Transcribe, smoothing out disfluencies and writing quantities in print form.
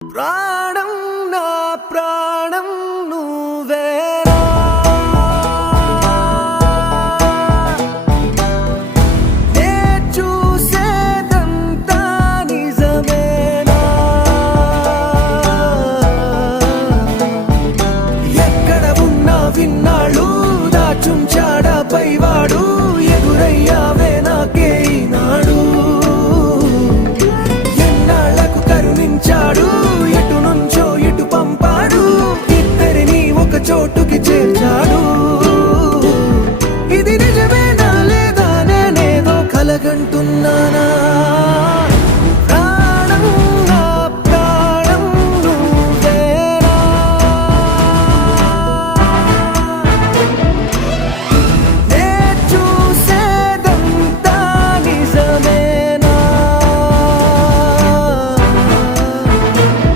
ప్రాణం నా ప్రాణం నువ్వేరా నే చూసేదంతా నిజమేనా ఎక్కడ ఉన్నా విన్నాళ్ళు దాచుంచాడా పైవాడు